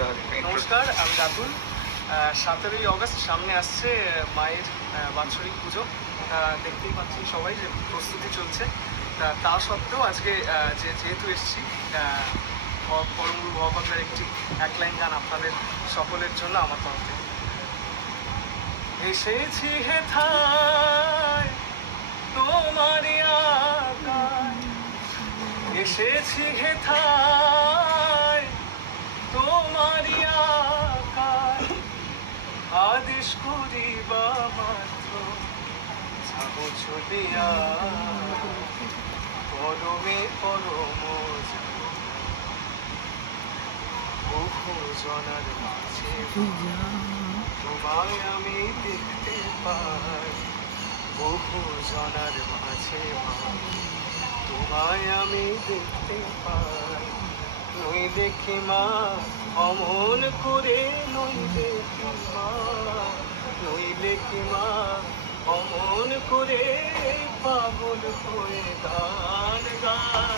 নমস্কার, আমি রাতুল। 17ই অগস্ট সামনে আসছে মায়ের বাৎসরিক পুজো। দেখতেই পাচ্ছি সবাই যে প্রস্তুতি চলছে। তা সত্ত্বেও আজকে যেহেতু এসেছি, পরমগুরু ভবভদ্রের একটি এক লাইন গান আপনাদের সকলের জন্য আমার তরফ থেকে। এসেছি হেথায় তোমারই আকায়, এসেছি হেথায় তোমারই আকায়, আদেশ করিবা মাত্র যাব চলিয়া পরমে পরম বহু জনার মাঝে তোমায় আমি দেখতে পাই, বহু জনার মাঝে তোমায় আমি দেখতে পাই। নই দেখি মা অমন করে, নই দেখি মা, নইলে কি মা অমন করে পাগল হয়ে গান গান